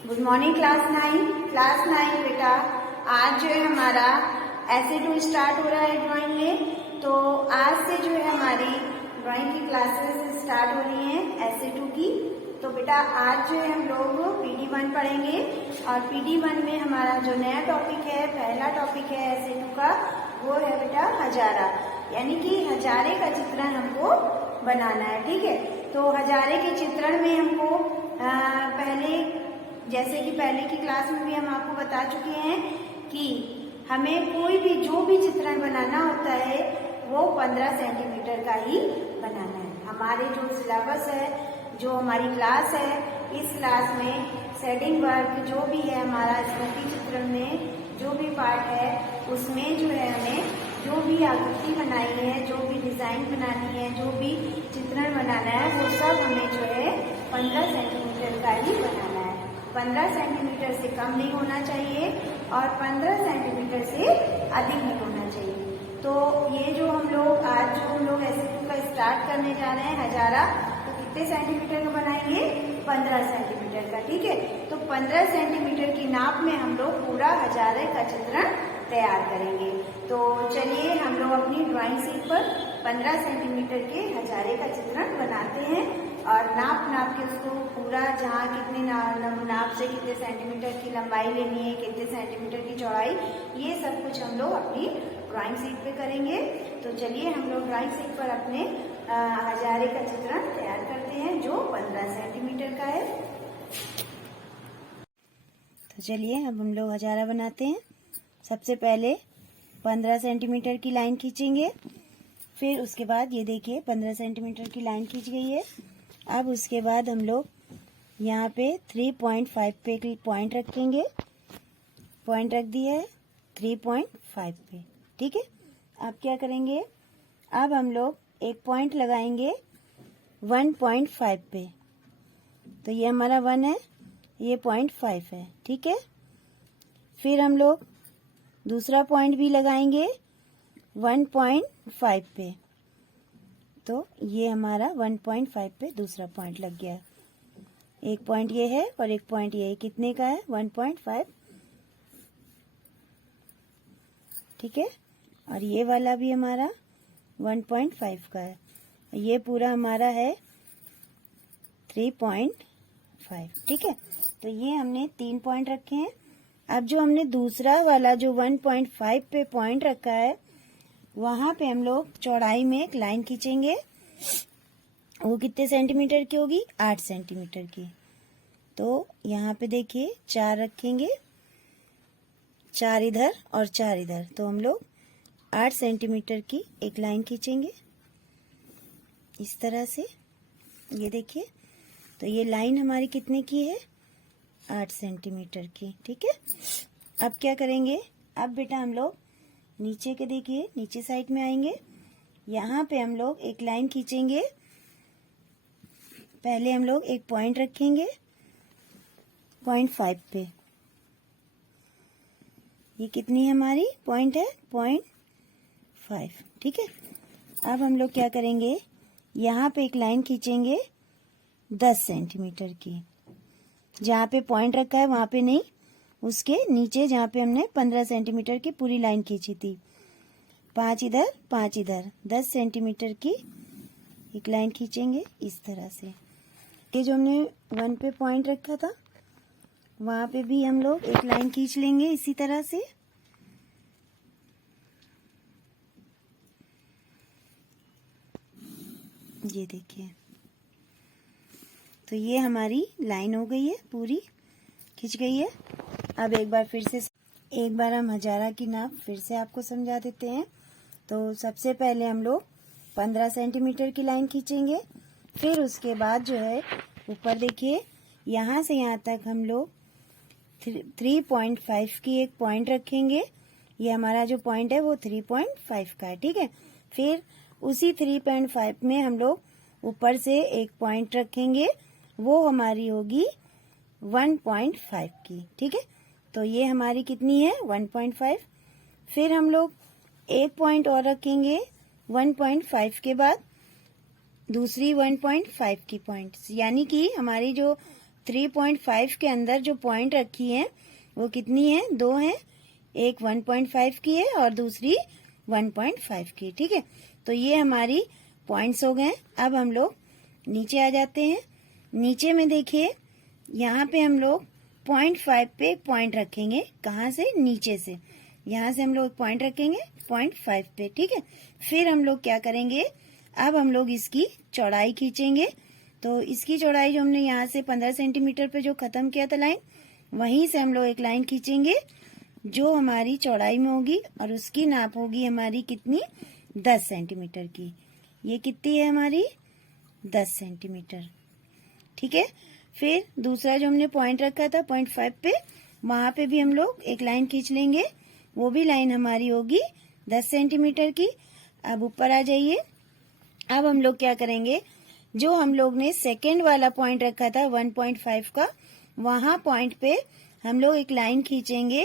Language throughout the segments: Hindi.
गुड मॉर्निंग क्लास नाइन बेटा। आज जो है हमारा ऐसे 2 स्टार्ट हो रहा है ड्राइंग में। तो आज से जो है हमारी ड्राइंग की क्लासेस स्टार्ट हो रही हैं ऐसे 2 की। तो बेटा आज जो है हम लोग PD1 पढ़ेंगे और PD1 में हमारा जो नया टॉपिक है, पहला टॉपिक है ऐसे 2 का, वो है बेटा हजारा, यानी कि हजारे का चित्रण हमको बनाना है। ठीक है, तो हजारे के चित्रण में हमको पहले, जैसे कि पहले की क्लास में भी हम आपको बता चुके हैं कि हमें कोई भी जो भी चित्रण बनाना होता है वो 15 सेंटीमीटर का ही बनाना है। हमारे जो सिलेबस है, जो हमारी क्लास है, इस क्लास में शेडिंग वर्क जो भी है हमारा स्मृति चित्रण में जो भी पार्ट है उसमें जो है हमें जो भी आकृति बनाई है, जो भी डिजाइन बनानी है, जो भी चित्रण बनाना है, वो सब हमें जो है 15 सेंटीमीटर का ही बनाना है। 15 सेंटीमीटर से कम नहीं होना चाहिए और 15 सेंटीमीटर से अधिक नहीं होना चाहिए। तो ये जो हम लोग आज जो हम लोग ऐसे का स्टार्ट करने जा रहे हैं हजारा, तो कितने सेंटीमीटर का बनाएंगे? 15 सेंटीमीटर का। ठीक है, तो 15 सेंटीमीटर की नाप में हम लोग पूरा हजारे का चित्रण तैयार करेंगे। तो चलिए हम लोग अपनी ड्राइंग शीट पर 15 सेंटीमीटर के हजारे का चित्रण बनाते हैं और नाप के उसको पूरा, जहाँ कितने नाप से कितने सेंटीमीटर की लंबाई लेनी है, कितने सेंटीमीटर की चौड़ाई, ये सब कुछ हम लोग अपनी ड्राइंग शीट पे करेंगे। तो चलिए हम लोग ड्राइंग शीट पर अपने हजारे का चित्रण तैयार करते हैं जो 15 सेंटीमीटर का है। तो चलिए अब हम लोग हजारा बनाते हैं। सबसे पहले 15 सेंटीमीटर की लाइन खींचेंगे, फिर उसके बाद ये देखिए 15 सेंटीमीटर की लाइन खींच गई है। अब उसके बाद हम लोग यहाँ पे 3.5 पे पॉइंट रखेंगे। पॉइंट रख दिया है 3.5 पे। ठीक है, अब क्या करेंगे? अब हम लोग एक पॉइंट लगाएंगे 1.5 पे। तो ये हमारा 1 है, ये 0.5 है। ठीक है, फिर हम लोग दूसरा पॉइंट भी लगाएंगे 1.5 पे। तो ये हमारा 1.5 पे दूसरा पॉइंट लग गया। एक पॉइंट ये है और एक पॉइंट ये है। कितने का है? 1.5। ठीक है, और ये वाला भी हमारा 1.5 का है। ये पूरा हमारा है 3.5। ठीक है, तो ये हमने 3 पॉइंट रखे हैं। अब जो हमने दूसरा वाला जो 1.5 पे पॉइंट रखा है, वहां पे हम लोग चौड़ाई में एक लाइन खींचेंगे। वो कितने सेंटीमीटर की होगी? 8 सेंटीमीटर की। तो यहाँ पे देखिए 4 रखेंगे, 4 इधर और 4 इधर। तो हम लोग 8 सेंटीमीटर की एक लाइन खींचेंगे इस तरह से। ये देखिए, तो ये लाइन हमारी कितने की है? 8 सेंटीमीटर की। ठीक है, अब क्या करेंगे? अब बेटा हम लोग नीचे के देखिए, नीचे साइड में आएंगे। यहाँ पे हम लोग एक लाइन खींचेंगे। पहले हम लोग एक पॉइंट रखेंगे 0.5 पे। ये कितनी हमारी पॉइंट है? 0.5। ठीक है, अब हम लोग क्या करेंगे? यहाँ पे एक लाइन खींचेंगे 10 सेंटीमीटर की। जहाँ पे पॉइंट रखा है वहां पे नहीं, उसके नीचे जहाँ पे हमने 15 सेंटीमीटर की पूरी लाइन खींची थी। 5 इधर 5 इधर, 10 सेंटीमीटर की एक लाइन खींचेंगे इस तरह से। ये जो हमने 1 पे पॉइंट रखा था वहां पे भी हम लोग एक लाइन खींच लेंगे इसी तरह से। ये देखिए, तो ये हमारी लाइन हो गई है, पूरी खींच गई है। अब एक बार हम हजारा की नाप फिर से आपको समझा देते हैं। तो सबसे पहले हम लोग 15 सेंटीमीटर की लाइन खींचेंगे, फिर उसके बाद जो है ऊपर देखिए, यहाँ से यहाँ तक हम लोग 3.5 की एक पॉइंट रखेंगे। ये हमारा जो पॉइंट है वो 3.5 का है। ठीक है, फिर उसी 3.5 में हम लोग ऊपर से एक पॉइंट रखेंगे, वो हमारी होगी 1.5 की। ठीक है, तो ये हमारी कितनी है? 1.5। फिर हम लोग एक पॉइंट और रखेंगे 1.5 के बाद दूसरी 1.5 की पॉइंट, यानी कि हमारी जो 3.5 के अंदर जो पॉइंट रखी है वो कितनी है? 2 है। एक 1.5 की है और दूसरी 1.5 की। ठीक है, तो ये हमारी पॉइंट्स हो गए। अब हम लोग नीचे आ जाते हैं। नीचे में देखिए, यहाँ पे हम लोग 0.5 पे पॉइंट रखेंगे। कहाँ से? नीचे से। यहाँ से हम लोग पॉइंट रखेंगे 0.5 पे। ठीक है, फिर हम लोग क्या करेंगे, अब हम लोग इसकी चौड़ाई खींचेंगे। तो इसकी चौड़ाई जो हमने यहाँ से 15 सेंटीमीटर पे जो खत्म किया था लाइन, वहीं से हम लोग एक लाइन खींचेंगे जो हमारी चौड़ाई में होगी और उसकी नाप होगी हमारी कितनी? 10 सेंटीमीटर की। ये कितनी है हमारी? 10 सेंटीमीटर। ठीक है, फिर दूसरा जो हमने पॉइंट रखा था 0.5 पे, वहां पे भी हम लोग एक लाइन खींच लेंगे। वो भी लाइन हमारी होगी 10 सेंटीमीटर की। अब ऊपर आ जाइए। अब हम लोग क्या करेंगे, जो हम लोग ने सेकेंड वाला पॉइंट रखा था 1.5 का, वहां पॉइंट पे हम लोग एक लाइन खींचेंगे।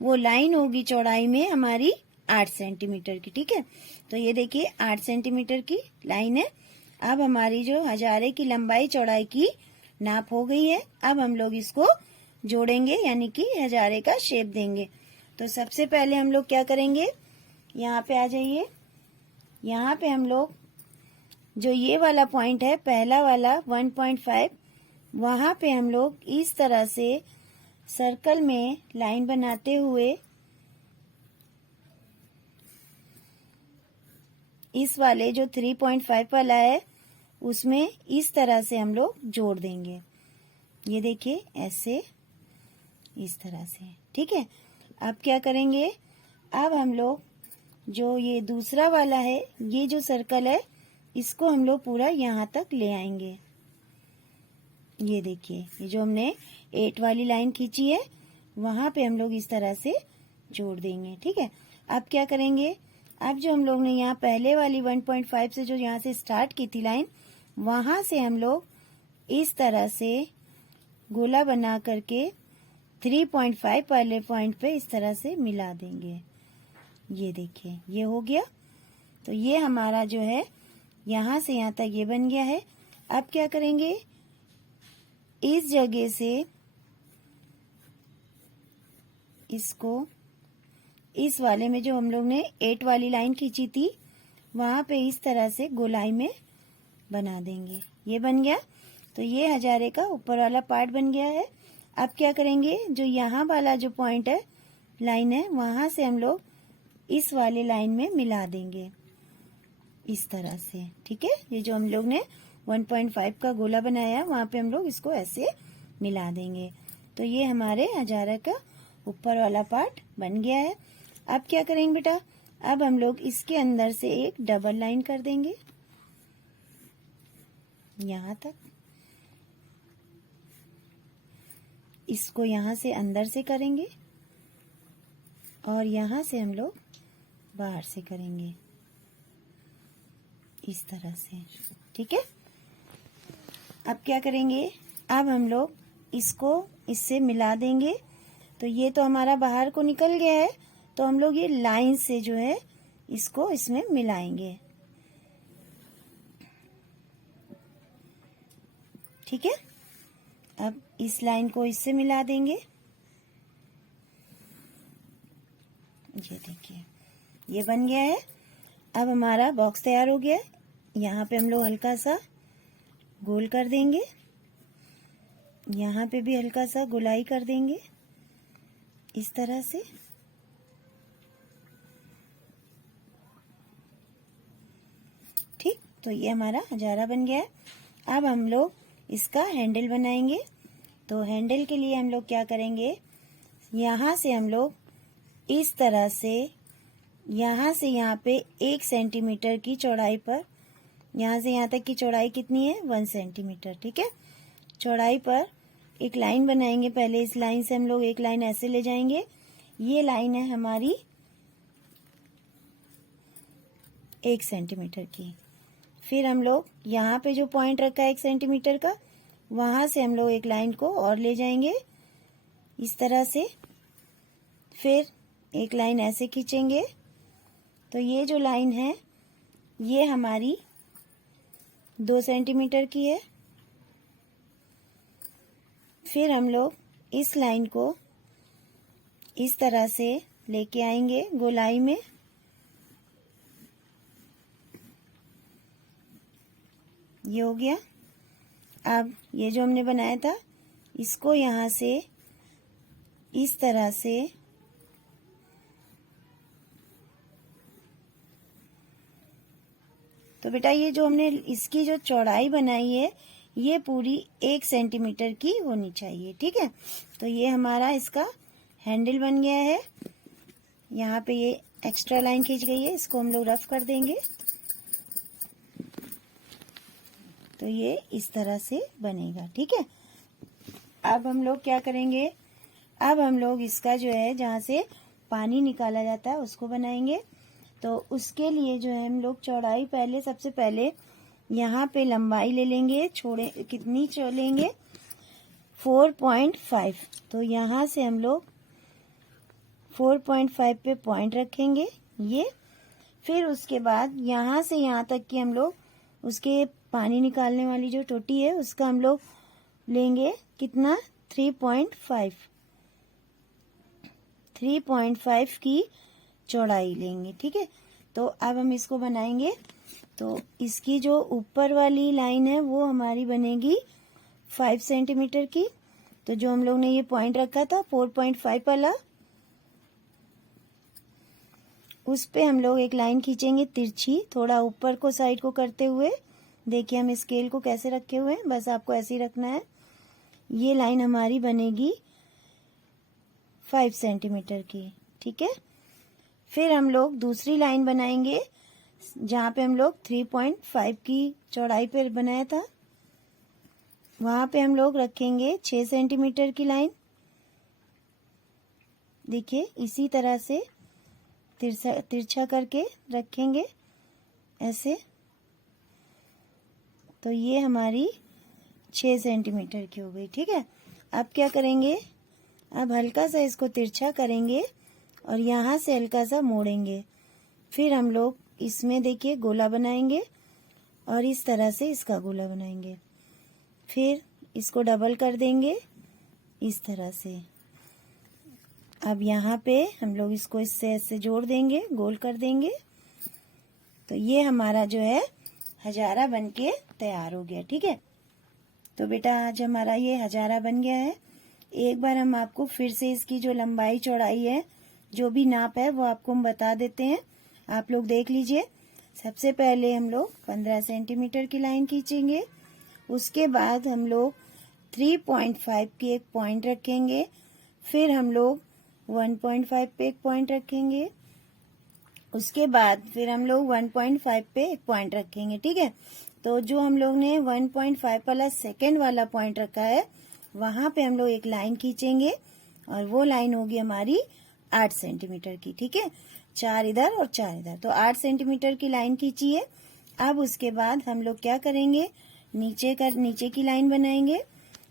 वो लाइन होगी चौड़ाई में हमारी 8 सेंटीमीटर की। ठीक है, तो ये देखिए 8 सेंटीमीटर की लाइन है। अब हमारी जो हजारे की लंबाई चौड़ाई की नाप हो गई है। अब हम लोग इसको जोड़ेंगे, यानी कि हजारे का शेप देंगे। तो सबसे पहले हम लोग क्या करेंगे, यहाँ पे आ जाइए। यहाँ पे हम लोग जो ये वाला पॉइंट है पहला वाला 1.5, वहां पे हम लोग इस तरह से सर्कल में लाइन बनाते हुए इस वाले जो 3.5 वाला है उसमें इस तरह से हम लोग जोड़ देंगे। ये देखिए ऐसे, इस तरह से। ठीक है, अब क्या करेंगे, अब हम लोग जो ये दूसरा वाला है, ये जो सर्कल है, इसको हम लोग पूरा यहाँ तक ले आएंगे। ये देखिए, ये जो हमने 8 वाली लाइन खींची है वहां पे हम लोग इस तरह से जोड़ देंगे। ठीक है, अब क्या करेंगे, अब जो हम लोग ने यहाँ पहले वाली 1.5 से जो यहाँ से स्टार्ट की थी लाइन, वहां से हम लोग इस तरह से गोला बना करके 3.5 वाले पॉइंट पे इस तरह से मिला देंगे। ये देखिए, ये हो गया। तो ये हमारा जो है यहाँ से यहाँ तक ये बन गया है। अब क्या करेंगे, इस जगह से इसको इस वाले में जो हम लोग ने 8 वाली लाइन खींची थी वहां पे इस तरह से गोलाई में बना देंगे। ये बन गया। तो ये हजारे का ऊपर वाला पार्ट बन गया है। अब क्या करेंगे, जो यहाँ वाला जो पॉइंट है लाइन है, वहां से हम लोग इस वाले लाइन में मिला देंगे इस तरह से। ठीक है, ये जो हम लोग ने 1.5 का गोला बनाया वहां पे हम लोग इसको ऐसे मिला देंगे। तो ये हमारे हजारा का ऊपर वाला पार्ट बन गया है। अब क्या करेंगे बेटा, अब हम लोग इसके अंदर से एक डबल लाइन कर देंगे यहाँ तक। इसको यहाँ से अंदर से करेंगे और यहाँ से हम लोग बाहर से करेंगे इस तरह से। ठीक है, अब क्या करेंगे, अब हम लोग इसको इससे मिला देंगे। तो ये तो हमारा बाहर को निकल गया है, तो हम लोग ये लाइन से जो है इसको इसमें मिलाएंगे। ठीक है, अब इस लाइन को इससे मिला देंगे। ये देखिए, ये बन गया है। अब हमारा बॉक्स तैयार हो गया है। यहाँ पे हम लोग हल्का सा गोल कर देंगे, यहाँ पे भी हल्का सा गोलाई कर देंगे इस तरह से। ठीक, तो ये हमारा हजारा बन गया है। अब हम लोग इसका हैंडल बनाएंगे। तो हैंडल के लिए हम लोग क्या करेंगे, यहाँ से हम लोग इस तरह से यहाँ से यहाँ पे 1 सेंटीमीटर की चौड़ाई पर, यहाँ से यहाँ तक की चौड़ाई कितनी है 1 सेंटीमीटर। ठीक है, चौड़ाई पर एक लाइन बनाएंगे। पहले इस लाइन से हम लोग एक लाइन ऐसे ले जाएंगे। ये लाइन है हमारी 1 सेंटीमीटर की। फिर हम लोग यहाँ पे जो पॉइंट रखा है 1 सेंटीमीटर का, वहां से हम लोग एक लाइन को और ले जाएंगे इस तरह से। फिर एक लाइन ऐसे खींचेंगे। तो ये जो लाइन है ये हमारी 2 सेंटीमीटर की है। फिर हम लोग इस लाइन को इस तरह से लेके आएंगे गोलाई में। ये हो गया। अब ये जो हमने बनाया था इसको यहाँ से इस तरह से तो बेटा ये जो हमने इसकी जो चौड़ाई बनाई है ये पूरी 1 सेंटीमीटर की होनी चाहिए, ठीक है। तो ये हमारा इसका हैंडल बन गया है। यहाँ पे ये एक्स्ट्रा लाइन खींच गई है, इसको हम लोग रफ कर देंगे। तो ये इस तरह से बनेगा, ठीक है। अब हम लोग क्या करेंगे, अब हम लोग इसका जो है जहाँ से पानी निकाला जाता है उसको बनाएंगे। तो उसके लिए जो है हम लोग चौड़ाई पहले सबसे पहले यहाँ पे लंबाई ले लेंगे, छोड़े कितनी लेंगे 4.5। तो यहाँ से हम लोग 4.5 पे पॉइंट रखेंगे ये। फिर उसके बाद यहाँ से यहाँ तक कि हम लोग उसके पानी निकालने वाली जो टोटी है उसका हम लोग लेंगे कितना 3.5 की चौड़ाई लेंगे, ठीक है। तो अब हम इसको बनाएंगे। तो इसकी जो ऊपर वाली लाइन है वो हमारी बनेगी 5 सेंटीमीटर की। तो जो हम लोग ने ये पॉइंट रखा था 4.5 वाला, उस पे हम लोग एक लाइन खींचेंगे तिरछी, थोड़ा ऊपर को साइड को करते हुए। देखिए हम स्केल को कैसे रखे हुए हैं, बस आपको ऐसे ही रखना है। ये लाइन हमारी बनेगी 5 सेंटीमीटर की, ठीक है। फिर हम लोग दूसरी लाइन बनाएंगे जहाँ पे हम लोग 3.5 की चौड़ाई पे बनाया था, वहां पे हम लोग रखेंगे 6 सेंटीमीटर की लाइन। देखिए इसी तरह से तिरछा करके रखेंगे ऐसे। तो ये हमारी 6 सेंटीमीटर की हो गई, ठीक है। अब क्या करेंगे, अब हल्का सा इसको तिरछा करेंगे और यहाँ से हल्का सा मोड़ेंगे। फिर हम लोग इसमें देखिए गोला बनाएंगे और इस तरह से इसका गोला बनाएंगे। फिर इसको डबल कर देंगे इस तरह से। अब यहाँ पे हम लोग इसको इससे ऐसे जोड़ देंगे, गोल कर देंगे। तो ये हमारा जो है हजारा बनके तैयार हो गया, ठीक है। तो बेटा आज हमारा ये हजारा बन गया है। एक बार हम आपको फिर से इसकी जो लंबाई चौड़ाई है, जो भी नाप है वो आपको हम बता देते हैं, आप लोग देख लीजिए। सबसे पहले हम लोग 15 सेंटीमीटर की लाइन खींचेंगे। उसके बाद हम लोग 3.5 की एक पॉइंट रखेंगे। फिर हम लोग 1.5 पे एक पॉइंट रखेंगे। उसके बाद फिर हम लोग 1.5 पे एक पॉइंट रखेंगे, ठीक है। तो जो हम लोग ने 1.5 वाला सेकेंड वाला पॉइंट रखा है वहां पे हम लोग एक लाइन खींचेंगे और वो लाइन होगी हमारी 8 सेंटीमीटर की, ठीक है। 4 इधर और 4 इधर, तो 8 सेंटीमीटर की लाइन खींचिए। अब उसके बाद हम लोग क्या करेंगे, नीचे की लाइन बनाएंगे।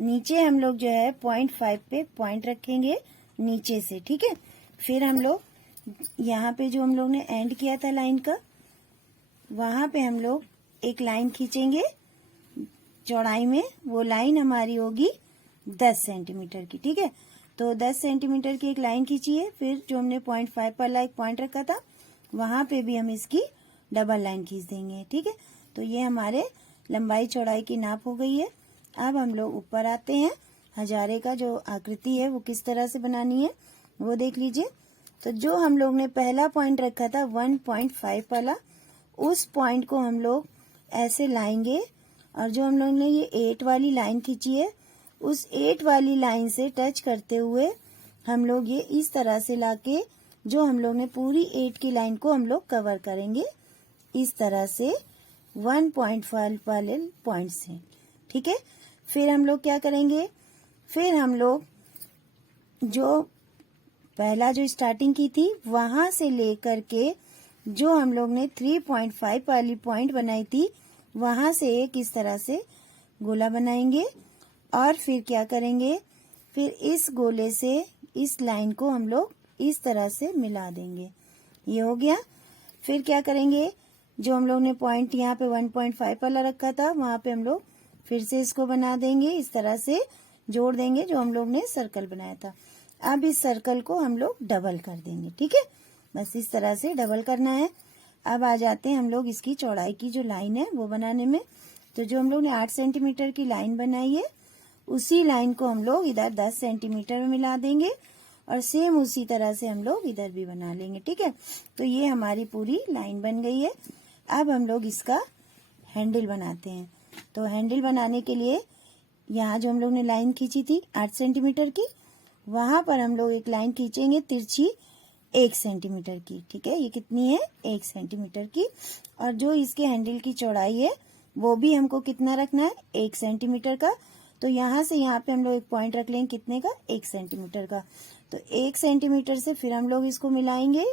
नीचे हम लोग जो है 0.5 पे पॉइंट रखेंगे नीचे से, ठीक है। फिर हम लोग यहाँ पे जो हम लोग ने एंड किया था लाइन का, वहां पे हम लोग एक लाइन खींचेंगे चौड़ाई में। वो लाइन हमारी होगी 10 सेंटीमीटर की, ठीक है। तो 10 सेंटीमीटर की एक लाइन खींचिए। फिर जो हमने 0.5 वाला एक पॉइंट रखा था वहां पे भी हम इसकी डबल लाइन खींच देंगे, ठीक है। तो ये हमारे लंबाई चौड़ाई की नाप हो गई है। अब हम लोग ऊपर आते हैं। हजारे का जो आकृति है वो किस तरह से बनानी है वो देख लीजिए। तो जो हम लोग ने पहला पॉइंट रखा था 1.5 वाला, उस पॉइंट को हम लोग ऐसे लाएंगे और जो हम लोग ने ये 8 वाली लाइन खींची है उस 8 वाली लाइन से टच करते हुए हम लोग ये इस तरह से लाके जो हम लोग ने पूरी 8 की लाइन को हम लोग कवर करेंगे इस तरह से 1.5 वाले पॉइंट से, ठीक है। फिर हम लोग क्या करेंगे, फिर हम लोग जो पहला जो स्टार्टिंग की थी वहां से लेकर के जो हम लोग ने 3.5 वाली पॉइंट बनाई थी वहां से एक इस तरह से गोला बनाएंगे और फिर क्या करेंगे, फिर इस गोले से इस लाइन को हम लोग इस तरह से मिला देंगे। ये हो गया। फिर क्या करेंगे, जो हम लोग ने पॉइंट यहाँ पे 1.5 वाला रखा था वहां पे हम लोग फिर से इसको बना देंगे इस तरह से जोड़ देंगे जो हम लोग ने सर्कल बनाया था। अब इस सर्कल को हम लोग डबल कर देंगे, ठीक है, बस इस तरह से डबल करना है। अब आ जाते हैं हम लोग इसकी चौड़ाई की जो लाइन है वो बनाने में। तो जो हम लोग ने 8 सेंटीमीटर की लाइन बनाई है उसी लाइन को हम लोग इधर 10 सेंटीमीटर में मिला देंगे और सेम उसी तरह से हम लोग इधर भी बना लेंगे, ठीक है। तो ये हमारी पूरी लाइन बन गई है। अब हम लोग इसका हैंडल बनाते हैं। तो हैंडल बनाने के लिए यहाँ जो हम लोग ने लाइन खींची थी 8 सेंटीमीटर की, वहां पर हम लोग एक लाइन खींचेंगे तिरछी 1 सेंटीमीटर की, ठीक है। ये कितनी है? 1 सेंटीमीटर की। और जो इसके हैंडल की चौड़ाई है वो भी हमको कितना रखना है? 1 सेंटीमीटर का। तो यहाँ से यहाँ पे हम लोग एक पॉइंट रख लेंगे, कितने का? 1 सेंटीमीटर का। तो 1 सेंटीमीटर से फिर हम लोग इसको मिलाएंगे,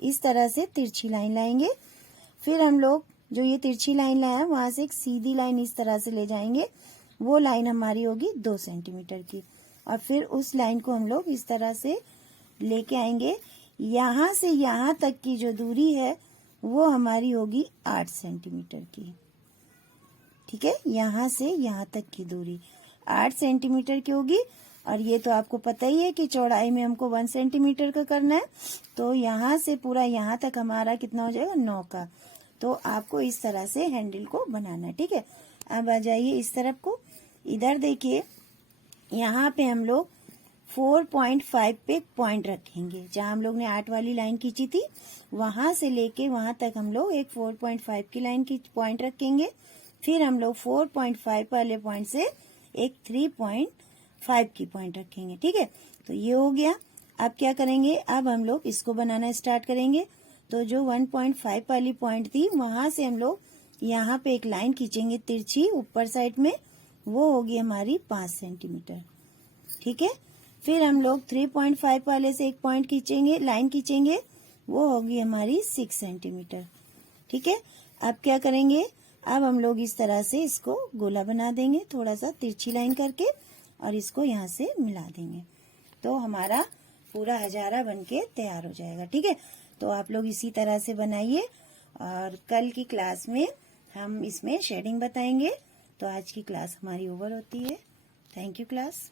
इस तरह से तिरछी लाइन लाएंगे। फिर हम लोग जो ये तिरछी लाइन लाया है वहां से एक सीधी लाइन इस तरह से ले जाएंगे, वो लाइन हमारी होगी 2 सेंटीमीटर की। और फिर उस लाइन को हम लोग इस तरह से लेके आएंगे। यहाँ से यहाँ तक की जो दूरी है वो हमारी होगी 8 सेंटीमीटर की, ठीक है। यहाँ से यहाँ तक की दूरी 8 सेंटीमीटर की होगी। और ये तो आपको पता ही है कि चौड़ाई में हमको 1 सेंटीमीटर का करना है। तो यहाँ से पूरा यहाँ तक हमारा कितना हो जाएगा? 9 का। तो आपको इस तरह से हैंडल को बनाना है, ठीक है। अब आ जाइए इस तरफ को, इधर देखिए, यहाँ पे हम लोग 4.5 पे पॉइंट रखेंगे। जहाँ हम लोग ने 8 वाली लाइन खींची थी वहां से लेके वहां तक हम लोग एक 4.5 की लाइन की पॉइंट रखेंगे। फिर हम लोग 4.5 वाले पॉइंट से एक 3.5 की पॉइंट रखेंगे, ठीक है। तो ये हो गया। अब क्या करेंगे? अब हम लोग इसको बनाना स्टार्ट करेंगे। तो जो 1.5 वाली पॉइंट थी वहां से हम लोग यहाँ पे एक लाइन खींचेंगे तिरछी ऊपर साइड में, वो होगी हमारी 5 सेंटीमीटर, ठीक है। फिर हम लोग 3.5 वाले से एक पॉइंट खींचेंगे, लाइन खींचेंगे, वो होगी हमारी 6 सेंटीमीटर, ठीक है। अब क्या करेंगे? अब हम लोग इस तरह से इसको गोला बना देंगे, थोड़ा सा तिरछी लाइन करके, और इसको यहाँ से मिला देंगे। तो हमारा पूरा हजारा बनके तैयार हो जाएगा, ठीक है। तो आप लोग इसी तरह से बनाइए और कल की क्लास में हम इसमें शेडिंग बताएंगे। तो आज की क्लास हमारी ओवर होती है। Thank you class.